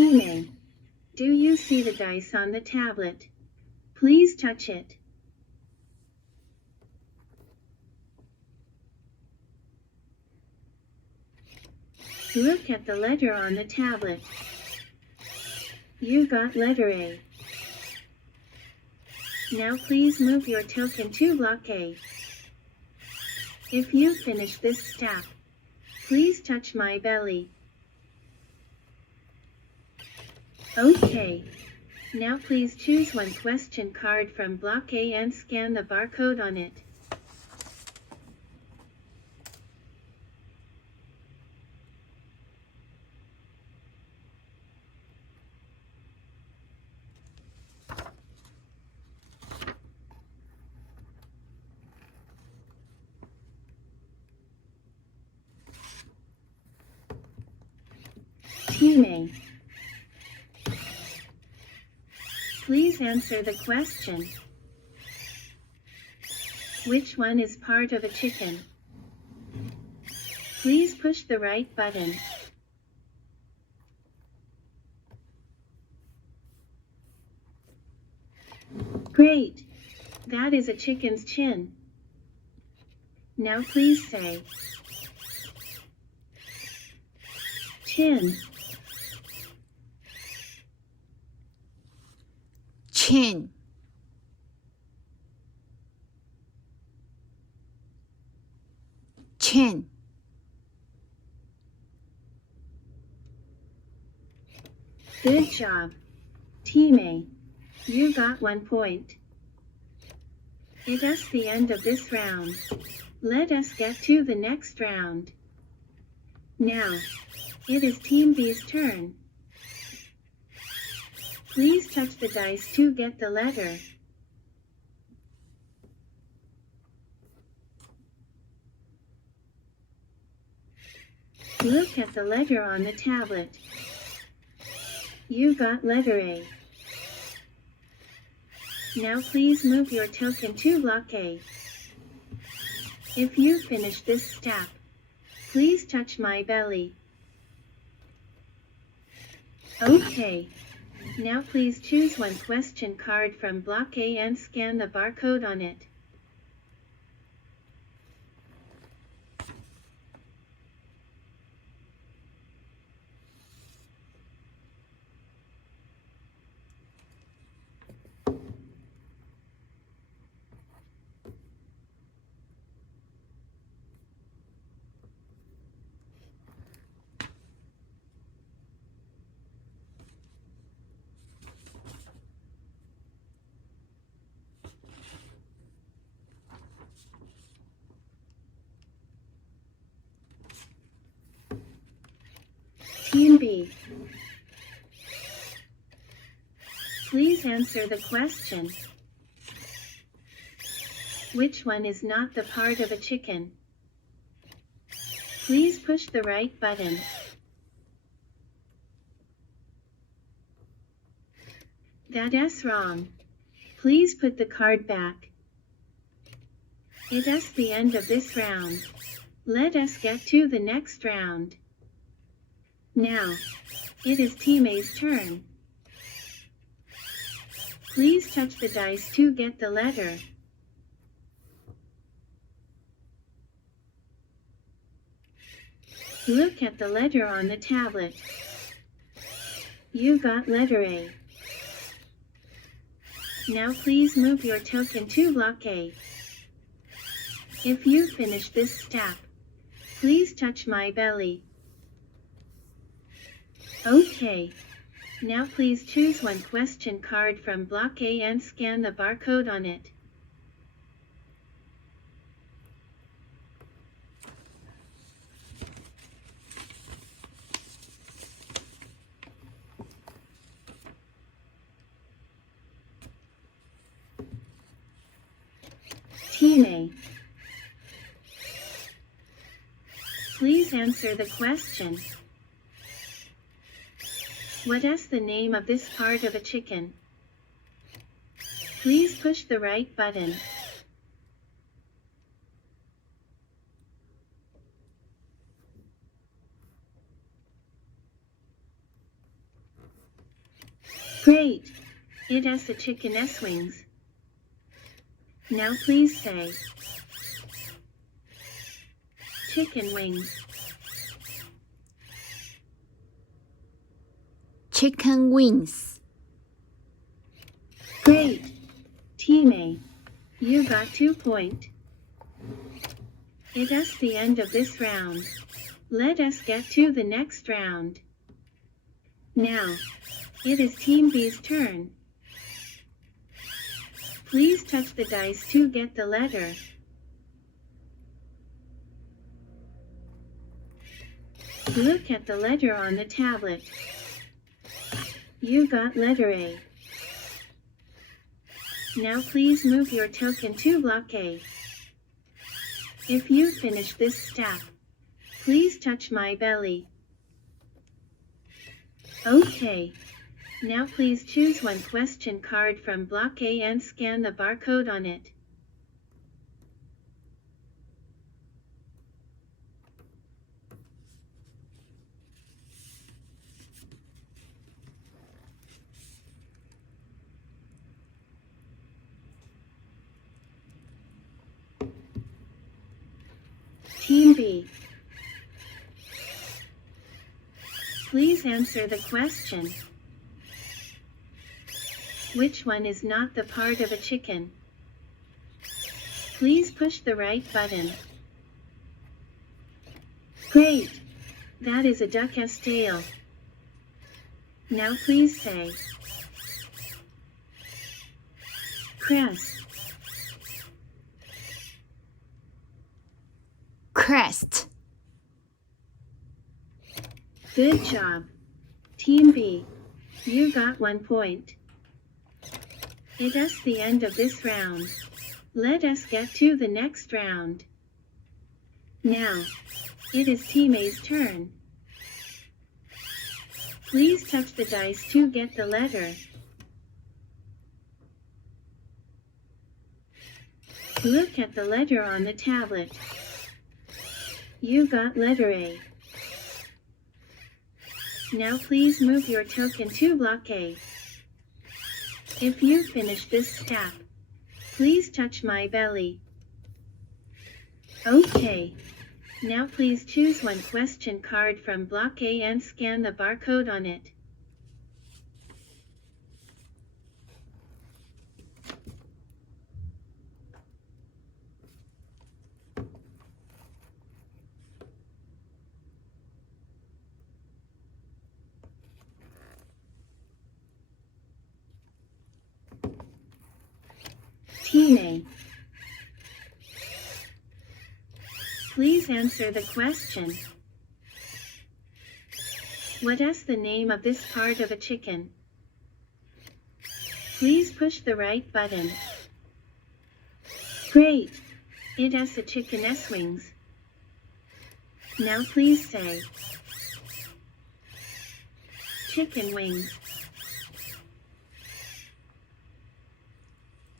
Team A. Do you see the dice on the tablet? Please touch it. Look at the letter on the tablet. You got letter A. Now please move your token to block A. If you finish this step, please touch my belly. Okay. Now please choose one question card from block A and scan the barcode on it. Team A. Please answer the question. Which one is part of a chicken? Please push the right button. Great! That is a chicken's chin. Now please say chin. Chin. Chin. Good job. Team A. You got 1 point. It is the end of this round. Let us get to the next round. Now, it is Team B's turn. Please touch the dice to get the letter. Look at the letter on the tablet. You got letter A. Now please move your token to block A. If you finish this step, please touch my belly. Okay. Now please choose one question card from block A and scan the barcode on it. Team B. Please answer the question. Which one is not the part of a chicken? Please push the right button. That's wrong. Please put the card back. It is the end of this round. Let us get to the next round. Now, it is Team A's turn. Please touch the dice to get the letter. Look at the letter on the tablet. You got letter A. Now please move your token to block A. If you finish this step, please touch my belly. Okay. Now please choose one question card from block A and scan the barcode on it. Team A. Please answer the question. What is the name of this part of a chicken? Please push the right button. Great! It has the chicken S wings. Now please say chicken wings. Chicken wings. Great! Team A, you got 2 points. It is the end of this round. Let us get to the next round. Now, it is Team B's turn. Please touch the dice to get the letter. Look at the letter on the tablet. You got letter A. Now please move your token to block A. If you finish this step, please touch my belly. Okay. Now please choose one question card from block A and scan the barcode on it. Team B, please answer the question. Which one is not the part of a chicken? Please push the right button. Great! That is a duck's tail. Now please say crest. Crest. Good job. Team B, you got 1 point. It is the end of this round. Let us get to the next round. Now, it is Team A's turn. Please touch the dice to get the letter. Look at the letter on the tablet. You got letter A. Now please move your token to block A. If you finish this step, please touch my belly. Okay. Now please choose one question card from block A and scan the barcode on it. Team A, please answer the question. What is the name of this part of a chicken? Please push the right button. Great! It has the chicken S wings. Now please say chicken wings.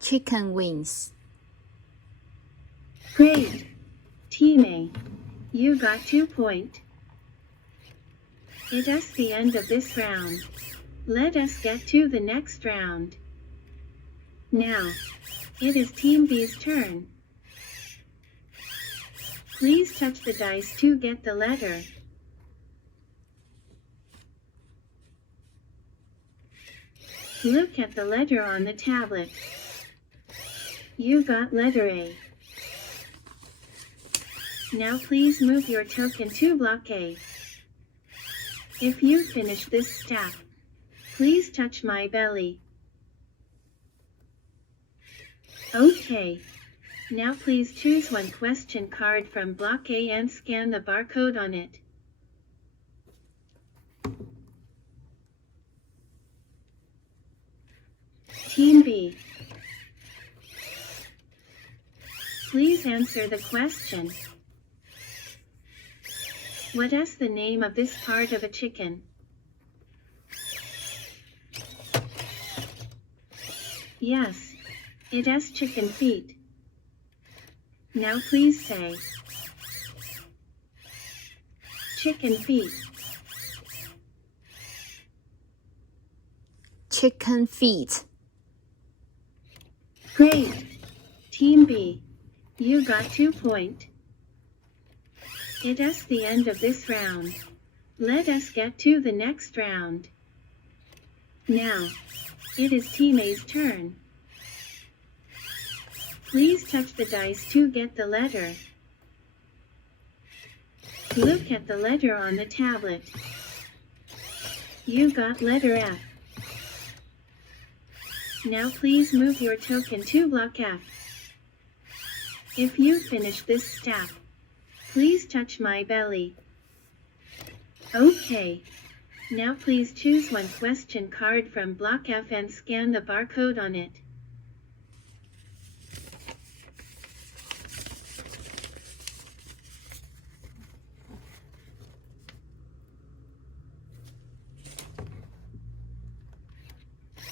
Chicken wings. Great! Team A, you got 2 points. It is the end of this round. Let us get to the next round. Now, it is Team B's turn. Please touch the dice to get the letter. Look at the letter on the tablet. You got letter A. Now please move your token to block A. If you finish this step, please touch my belly. Okay. Now please choose one question card from block A and scan the barcode on it. Team B, please answer the question. What is the name of this part of a chicken? Yes, it has chicken feet. Now please say chicken feet. chicken feet. Great. Team B, you got 2 points. It is the end of this round. Let us get to the next round. Now, it is Team A's turn. Please touch the dice to get the letter. Look at the letter on the tablet. You got letter F. Now please move your token to block F. If you finish this step, please touch my belly. Okay. Now please choose one question card from block F and scan the barcode on it.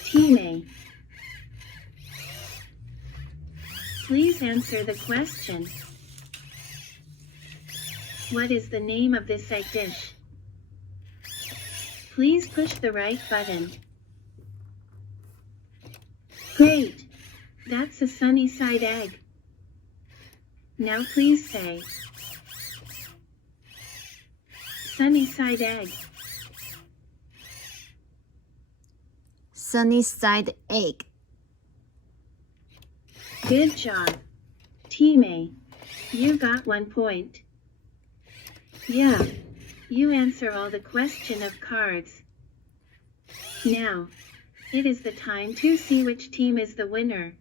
Team A, please answer the question. What is the name of this egg dish? Please push the right button. Great! That's a sunny side egg. Now please say, sunny side egg. Sunny side egg. Good job. Team A, you got 1 point. Yeah, you answer all the question of cards. Now, it is the time to see which team is the winner.